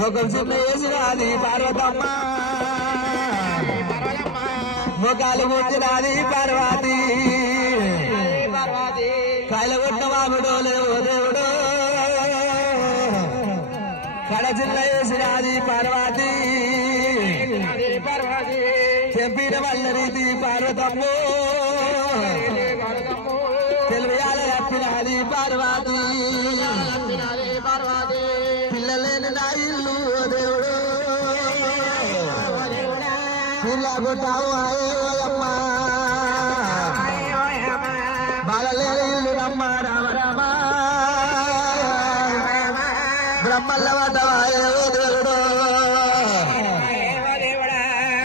ముఖం చిన్న వేసినది పార్వతమ్మ ముఖాలు పుట్టినది పార్వతి కాయల కొట్టిన వాముడో లేవో దేవుడు కడ చిన్న వేసినది పార్వతి చెప్పిన వల్ల రీతి పార్వతమ్మ తెలియాల తప్పినది పార్వతి పిల్లలేని నా ఇల్లు దేవుడు పిల్ల కొట్టావు అమ్మా బాలలేని ఇల్లు నమ్మ రామ రామ బ్రహ్మల్ల వద్దవాయో దేవుడు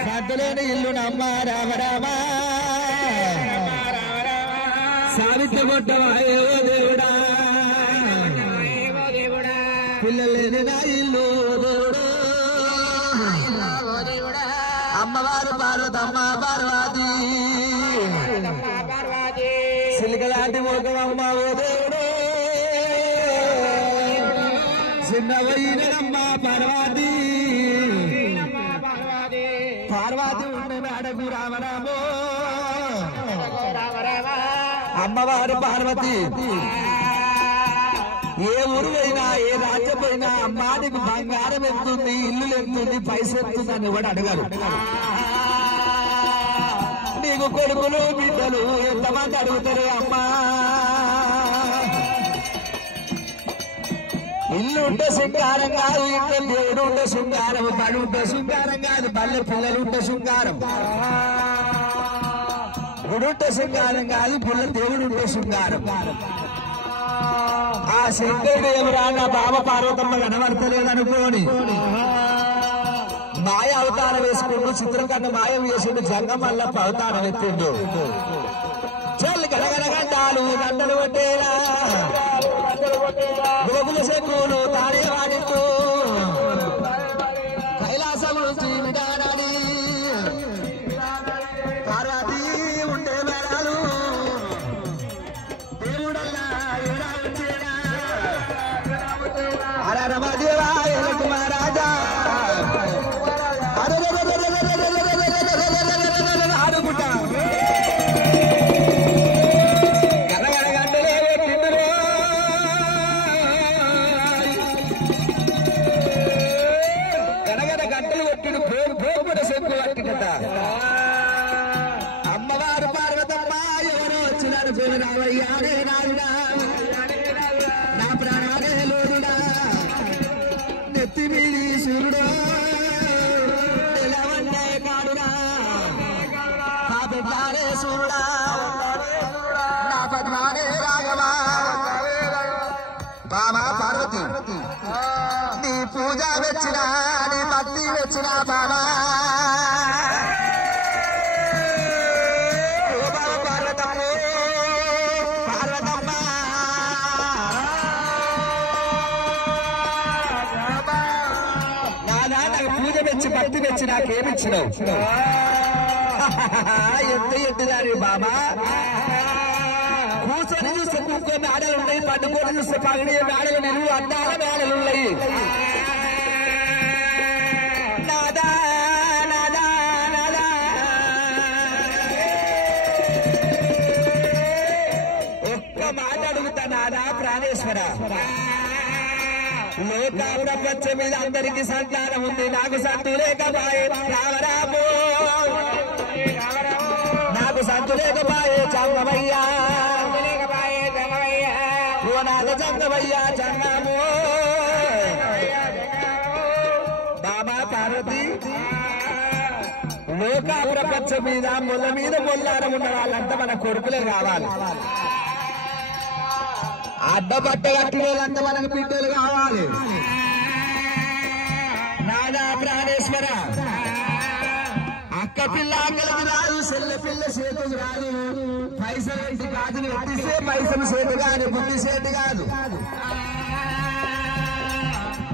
సద్దులేని ఇల్లు నమ్మ రామ రామ సావిత్ర కొట్టవాయో దేవుడా పిల్లలేని నా ఇల్లు దేవుడు అమ్మవారు పార్వతమ్మ పార్వతి సిలికలాంటి మోకమమ్మ ఓ దేవుడు చిన్నవైనమ్మ పార్వతి పార్వతి ఉండే మేడకు రామరామో అమ్మవారు పార్వతి ఏ ఊరు పోయినా ఏ రాజ్యం పోయినా అమ్మా నీకు బంగారం ఎంతుంది ఇల్లు ఎంతుంది పైసలు ఎంతుందని కూడా అడగారు నీకు కొడుకులు బిడ్డలు ఎంతమంది అడుగుతారు అమ్మా ఇల్లు ఉంటే శృంగారం కాదు ఇంట్లో దేవుడు ఉంటే శృంగారం బడి ఉంటే శృంగారం కాదు బల్లె పిల్లలు ఉంటే శృంగారం గుడి ఉంటే శృంగారం కాదు పుల్ల దేవుడు ఉంటే శృంగారం ఆ శంకరుడు ఎవరా నా బాబా పార్వతమ్మ కనబడతలేదనుకోని మాయ అవతారం వేసుకుంటూ చిత్రం కన్నా మాయం వేసిండు జంగమల్లప్ప అవతారం ఎత్తిండు చెల్లి గడగడగంటాలు గంటలు కొట్టేలా గోగుల శంకులు తాడే వాడితూ కైలాసము శ్రీమిడాడి పార్వతి ఉండే మేడాలు దేవుడల్లా రమదేవా కుమారాజా ఆడుకుంటా గడగడగంటలే తిందులో గడగడ గంటలు కొట్టిడు భోగుడ శంకు పట్టినట అమ్మవారు పార్వతమ్మ ఎవరో వచ్చినారు పేరు రావయ్యా రే నాయుడా నా ప్రాణాలే లోడుడా నెత్తి మీది సూర్యుడు నిలవన్నే కాడునా కాబట్టారే సూర్యుడా నా పద్మానే రాఘవా బామా పార్వతి నీ పూజ వెచ్చిన నీ భక్తి వెచ్చిన బామా భక్తి మెచ్చి నాకేమిచ్చినావు ఎంత ఎత్తుదారి బాబా కూర్చొని చూస్తే కూర్చొని మేడలు ఉన్నాయి పండుకొని చూస్తే పగిడి మేడలు నిలువు అద్దాల మేడలు ఉన్నాయి నాదా నాదా నాదా ఒక్క మాట అడుగుతా నాదా ప్రాణేశ్వర లోక ప్రపంచం మీద అందరికీ సంతానం ఉంది నాకు సంతు లేకపాయే రామరాము నాకు సంతు లేకపాయే చంగమయ్యా ఓ నాద చంగమయ్యా చంగము బాబా పార్వతి లోక ప్రపంచం మీద ముళ్ళ మీద ముల్లారం ఉన్న వాళ్ళంతా మన కొడుకులే కావాలి అడ్డబట్ట కట్టిన వాళ్ళంతా మనకు బిడ్డలు కావాలి నాదా ప్రాణేశ్వర అక్క పిల్ల అక్కలకు రాదు చెల్లె పిల్ల చేతుకు రాదు పైసలు ఇంటి గాజులు ఎత్తిస్తే పైసలు చేతి కాదు బుద్ధి చేతి కాదు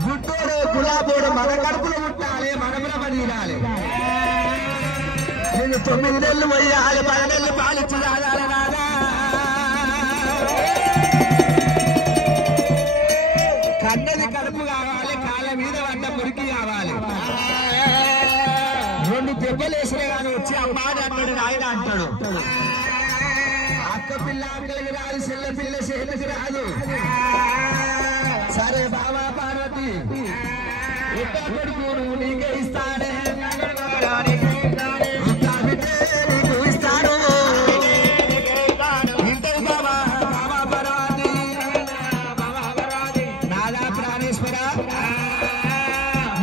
గుట్టోడు గులాబోడు మన కడుపులో పుట్టాలి మన బ్రహ్మ తీరాలి నేను 9 నెలలు పోయాలి 10 నెలలు పాలించి రాగాలి నాదా కన్నది కడుపు కావాలి, కాళ్ళ మీద పడ్డ మురికి కావాలి. 2 దెబ్బలు వేసినా కానీ వచ్చి అమ్మాడు అంటాడు, నాయన అంటాడు. అక్క పిల్ల అక్కడికి రాదు, చెల్ల పిల్ల చెల్లెకి రాదు. సరే బాబా పార్వతి కొడుకు నువ్వు నీకే ఇస్తానే, నీకు ఇస్తాను. ఇంటది బాబా బాబా పార్వతి. నాదా ప్రాణేశ్వర,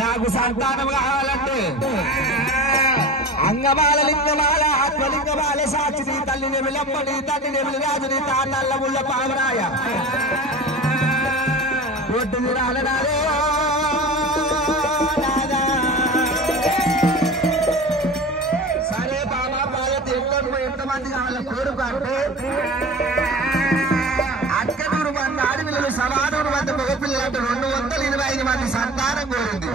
నాకు సంతానం కావాలంటే అంగమాల లింగమాల ఆత్మలింగమాల సాక్షి తల్లి నెమిలమ్మని తల్లి నెమిలి రాజుని తాళ్ళ ముళ్ళ పావరాయ ఒడ్డుని రాలరాలే. సరే బాబా పాలతి ఎంతమంది కావాలి కోరుకు అంటే 500 మంది ఆడపిల్లలు, 100 మంది మగపిల్లలు అంటే 225 మంది సంతానం కోరింది.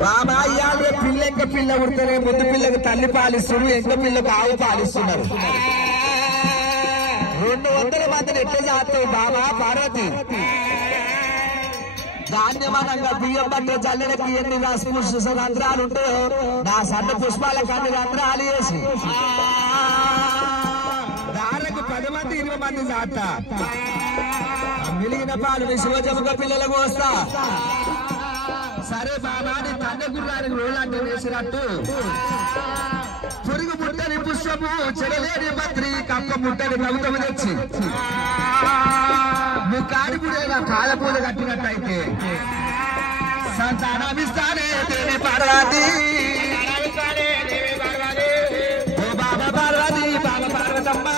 బాబా అయ్యాలి పిల్ల ఎంక పిల్ల ఉడితేనే ముద్దు పిల్లకు తల్లి పాలిస్తున్నారు, ఎంక పిల్లకు ఆవు పాలిస్తున్నారు. 200 మందిని ఎట్లా చేస్తావు బాబా పార్వతి? ధాన్యమానంగా బియ్యం పట్టే జల్లెడకి ఎన్ని రంధ్రాలు ఉంటాయో నా సన్న పుష్పాలకు అన్ని రంధ్రాలు వేసి దానికి 10 మంది 20 మంది చేస్తా. మిలిగిన పాలు శివజముఖ పిల్లలకు వస్తా. సరే బాబా నీ తండ్రి గుర్రానికి రోళ్ళంటే వేసినట్టు పురుగు ముట్టని పుష్పము చెడలేని పత్రి కప్ప ముట్టని ప్రభుత్వం తెచ్చి నువ్వు కాడిపుడేలా పాలపూల కట్టినట్టయితే సంతానమిస్తానే దేవి పార్వతి. ఓ బాబా పార్వతి, బాబా పార్వతమ్మ,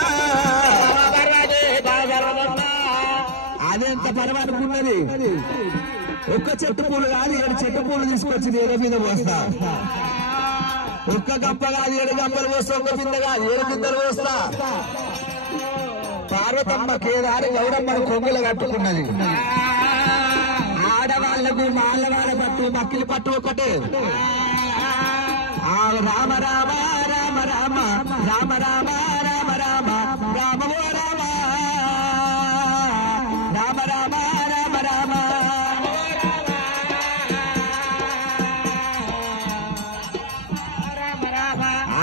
అదెంత పరమనుకున్నది. ఒక్క చెట్టు పూలు కాదు 7 చెట్టు పూలు తీసుకొచ్చి నేల మీద పోస్తా. ఒక్క గంప కాదు 7 గంపలు పోస్తా. ఒక్క బింద కాదు 7 బిందెలు పోస్తా. పార్వతమ్మ కేదారి గౌరమ్మను కొంగులు కట్టుకున్నది. ఆడవాళ్లకు మాళ్ళవాళ్ళ పట్టు మక్కిలి పట్టు ఒకటే. రామ రామ రామ రామ రామ రామ రామ రామ రామో రామ రామ రామ రామ రామ.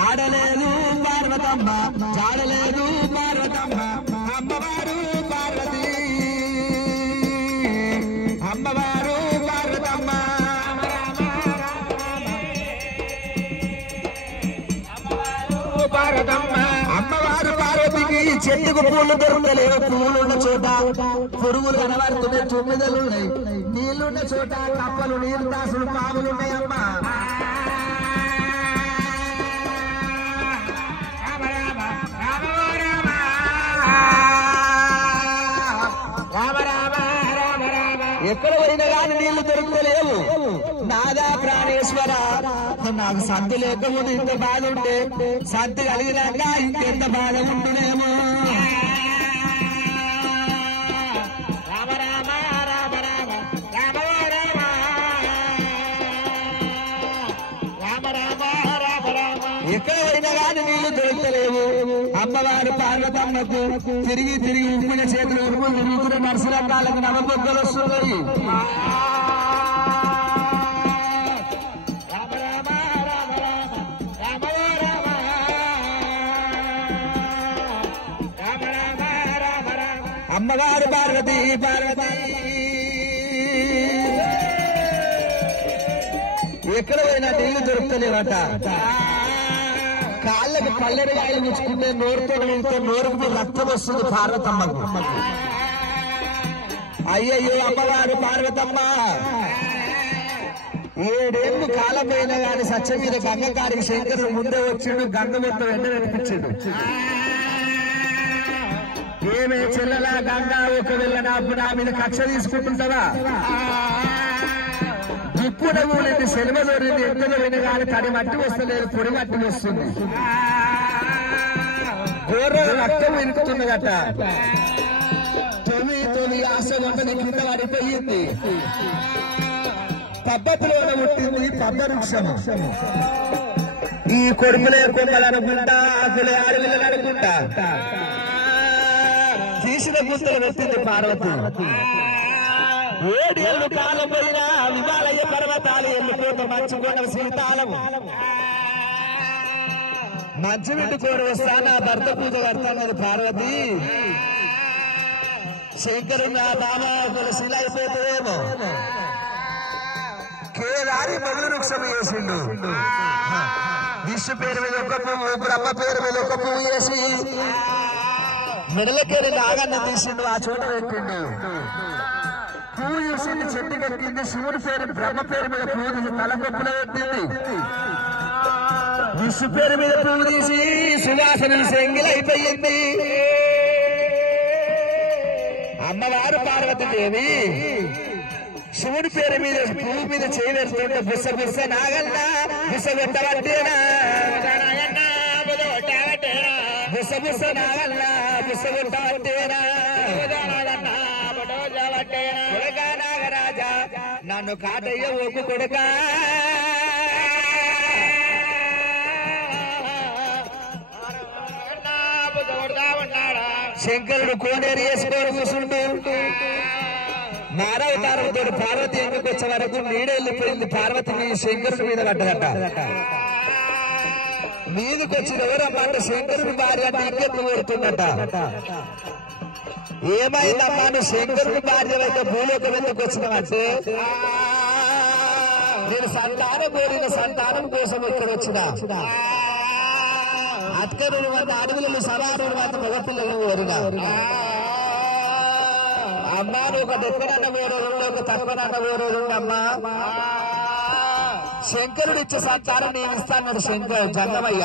ఆడలేదు పార్వతమ్మ, చాడలేదు పార్వతమ్మ, అమ్మవారు పార్వతి, అమ్మవారు పార్వతమ్మ. అమ్మవారు పార్వతికి చెట్టుకు పూలు దొరకలేవు. పువ్వులున్న చోట పురుగులు కనబడుతున్నాయి, 9 ఉన్నాయి. నీళ్లున్న చోట కప్పలు, నీరు దాసులు, పాములున్నాయమ్మా. ఎక్కడ పోయినా కానీ నీళ్లు దొరుకుతలేవు. నాదా ప్రాణేశ్వర, నాకు సంతి లేకపోతే ఇంత బాధ ఉంటే సంతి కలిగినాక ఇంకెంత బాధ ఉంటునేమో. రామ రామ రామ రామ రామ రామ రామ రామ రామ రామ. ఎక్కడ పోయినా కానీ నీళ్లు దొరుకుతలేవు. అమ్మవారు పార్వతమ్మకు తిరిగి తిరిగి ఉమ్మిన చేతులు ఉరుములు తిరుగుతున్న నర్సరంగాలకు నవబొద్దలు వస్తున్నాయి. అమ్మవారు పార్వతి పార్వతి ఎక్కడ పోయినా నీళ్లు దొరుకుతలేవట. కాళ్ళకి పల్లెరగాయలు ముచ్చుకుంటే నోరుతో వెళ్తే నోరుకు రక్తం వస్తుంది పార్వతమ్మకు. అయ్యయ్యో అమ్మవారు పార్వతమ్మ 7 ఏళ్ళు కాలం పోయినా గాని సత్య మీద గంగకారికి శంకరుడు ముందే వచ్చిండు. గంగ మొత్తం ఎండ నడిపించిండు. ఏమే చెల్లెలా గంగా, ఒకవేళ నా మీద కక్ష తీసుకుంటుంటావా? ఇప్పుడు కూడింది, సెలవు దొరింది, ఎంతలో విని కానీ తడి మట్టి వస్తలేదు, పొడి మట్టి వస్తుంది. గోర్ర రక్తం విరుకుతున్నదట. తొలి ఆశ వంటని కింద పడిపోయింది. పద్ధతిలో పుట్టింది పద్మ వృక్షము. ఈ కొడుకులే కొమ్మలు అనుకుంటా, ఆకులే అడవిలు అనుకుంటా, తీసిన గుంతలు పెట్టింది పార్వతి. 7 ఏళ్ళు కాలం పోయినా విమాలయ పర్వతాలు వెళ్ళిపోత మంచుకున్న సీతాలం మంచు పెట్టుకోడు వస్తానా భర్త పూజ కడతానది పార్వతి. శంకరు నా దామాకుల శిల అయిపోతుందేమో. కేదారి మొదలు వృక్షం వేసిండు. విష్ణు పేరు మీద ఒక పువ్వు, బ్రహ్మ పేరు మీద ఒక పువ్వు వేసి మెడలకెళ్ళి నాగన్న తీసిండు, ఆ చోట పెట్టిండు. పువ్వు చూసింది, చెట్టు కట్టింది. శివుడి పేరు బ్రహ్మ పేరు మీద పువ్వు తీసి తలకొప్పులో పెట్టింది. విష్ణు పేరు మీద పువ్వు తీసి సువాసన సెంగిలైపోయింది. అమ్మవారు పార్వతీదేవి శివుడి పేరు మీద పువ్వు మీద చేయవేస్తుంటే బుస్స బుస్స నాగన్న బుస్స పెట్టబట్టేనా, బుస్స బుస్స నాగన్న బుస్స పెట్టబట్టేనా. కొడుకా నాగరాజా నన్ను కాటయ్య ఒప్పు కొడుక, శంకరుడు కోనేరు వేసుకొని కూర్చుంటూ మానవతారంతో పార్వతి ఎందుకు వచ్చే వరకు నీడ వెళ్ళిపోయింది. పార్వతిని శంకరుడి మీద పడ్డదట. మీదకి వచ్చిన ఎవరమ్మా అంటే శంకరుడి భార్య అంటే ఇంకెత్తు కోరుతుందట. ఏమైందమ్మా నువ్వు శంకరుడి భార్య అయితే భూలోకం ఎందుకు వచ్చినావంటే, నేను సంతానం కోరిన సంతానం కోసం ఇక్కడ వచ్చిన. అక్కరుడు వంద అడుగులు సవారుడు వంద మగపిల్లలు కోరినా. అమ్మా నువ్వు ఒక ఎక్కడన్న వేరేడు, ఒక తక్కువనన్న వేరేడు. అమ్మా శంకరుడు ఇచ్చే సంతానం నేను ఇస్తాను. శంకర్ జంగమయ్య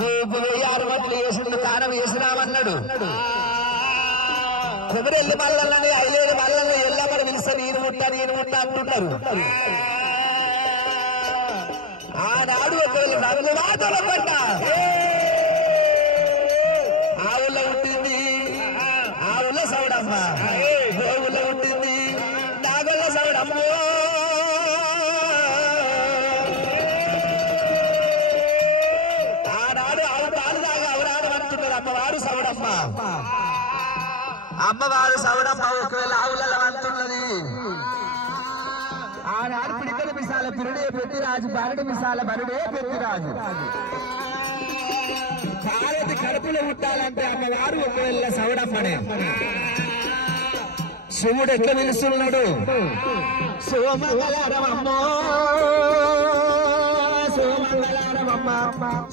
నువ్వు 1000 గంటలు వేసిన తానం వేసినామన్నాడు. కుమరెల్లి మల్లల్ని 5 మల్లల్ని ఎల్లమ్మని పిలిస్తే నేను ముట్ట అంటున్నారు. ఆనాడు ఒకవేళ రంగు మాత్రం పడ్డ ఆ ఊళ్ళో ఉంటుంది, ఆ ఊళ్ళో సౌడమ్మ. ఊళ్ళో ఉంటుంది నాగొల్ల సౌడమ్మ. ఆనాడు ఆవు పాలు దాకా అవరాడు అంటున్నారు అమ్మవారు సౌడమ్మ. అమ్మవారు సౌడమ్మ ఒకవేళ ఆవులలో అంటున్నది. ఆనాడు పిడికల మిసాల పిరుడే పెద్దిరాజు, బరుడు మిసాల బరుడే పెద్దిరాజు. పార్వతి కడుపులో పుట్టాలంటే అమ్మవారు ఒకవేళ సౌడమ్మనే. శివుడు ఎట్లా పిలుస్తున్నాడు, సోమంగళారమమ్మో సోమంగళారమమ్మ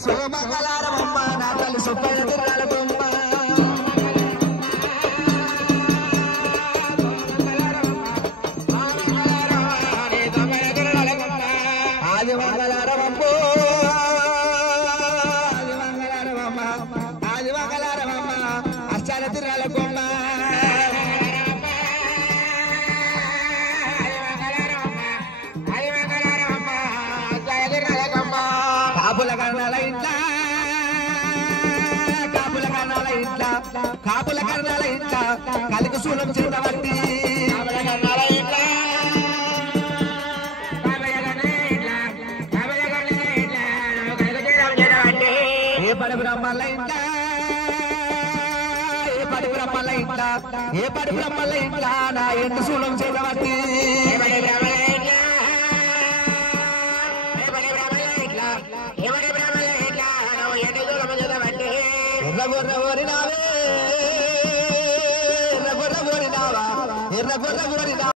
సోమంగళారమమ్మ నా తల్లి సుబ్బయ్య కాపుల కర్ణాల ఇంట్లా కలికి శూలం చిన్నబట్టి ఏ పడి బ్రహ్మల ఇంట్లా ఏ పడి బ్రహ్మల ఇంట్లా నా ఎండు శూలం చిన్నబట్టి ఎర్ర గొర్రె